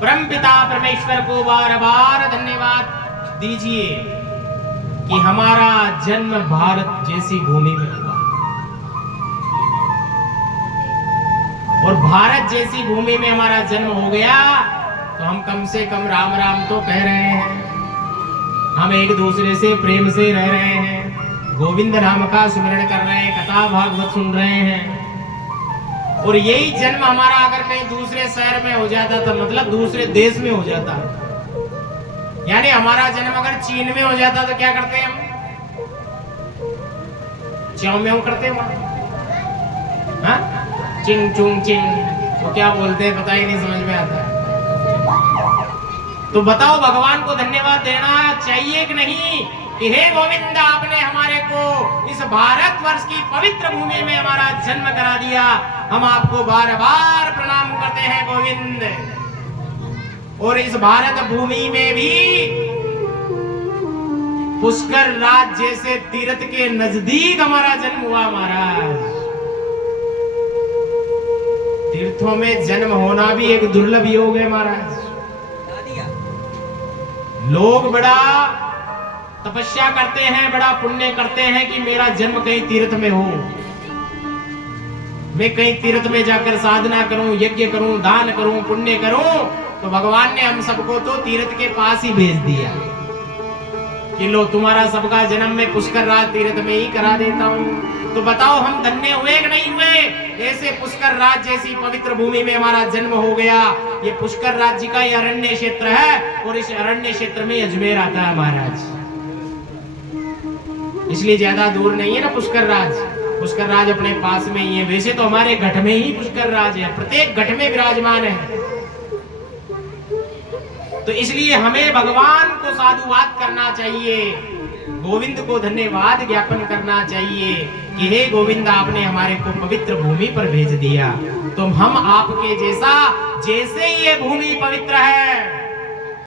परमपिता परमेश्वर को बार बार धन्यवाद दीजिए कि हमारा जन्म भारत जैसी भूमि में हुआ, और भारत जैसी भूमि में हमारा जन्म हो गया तो हम कम से कम राम राम तो कह रहे हैं, हम एक दूसरे से प्रेम से रह रहे हैं, गोविंद नाम का स्मरण कर रहे हैं, कथा भागवत सुन रहे हैं। और यही जन्म हमारा अगर कहीं दूसरे शहर में हो जाता था, मतलब दूसरे देश में हो जाता, यानी हमारा जन्म अगर चीन में हो जाता तो क्या करते हम? च्यों म्यों करते वहां, चिंग चुंग चिंग, वो क्या बोलते हैं पता ही नहीं, समझ में आता है। तो बताओ भगवान को धन्यवाद देना चाहिए कि नहीं कि हे गोविंद आपने हमारे को इस भारतवर्ष की पवित्र भूमि में हमारा जन्म करा दिया, हम आपको बार बार प्रणाम करते हैं गोविंद। और इस भारत भूमि में भी पुष्कर राज जैसे तीर्थ के नजदीक हमारा जन्म हुआ महाराज। तीर्थों में जन्म होना भी एक दुर्लभ योग है महाराज। लोग बड़ा तपस्या करते हैं, बड़ा पुण्य करते हैं कि मेरा जन्म कहीं तीर्थ में हो, मैं कहीं तीर्थ में जाकर साधना करूं, यज्ञ करूं, दान करूं, पुण्य करूं। तो भगवान ने हम सबको तो तीर्थ के पास ही भेज दिया कि लो तुम्हारा सबका जन्म मैं पुष्कर राज तीर्थ में ही करा देता हूं। तो बताओ हम धन्य हुए कि नहीं हुए? ऐसे पुष्कर राज जैसी पवित्र भूमि में हमारा जन्म हो गया। ये पुष्कर राज्य का ये अरण्य क्षेत्र है, और इस अरण्य क्षेत्र में अजमेर आता है महाराज, इसलिए ज्यादा दूर नहीं है ना पुष्कर राज। पुष्कर राज अपने पास में ही है। वैसे तो हमारे घट में ही पुष्कर राज है, प्रत्येक घट में विराजमान है। तो इसलिए हमें भगवान को साधुवाद करना चाहिए, गोविंद को धन्यवाद ज्ञापन करना चाहिए कि हे गोविंद आपने हमारे को पवित्र भूमि पर भेज दिया। तो हम आपके जैसा, जैसे ये भूमि पवित्र है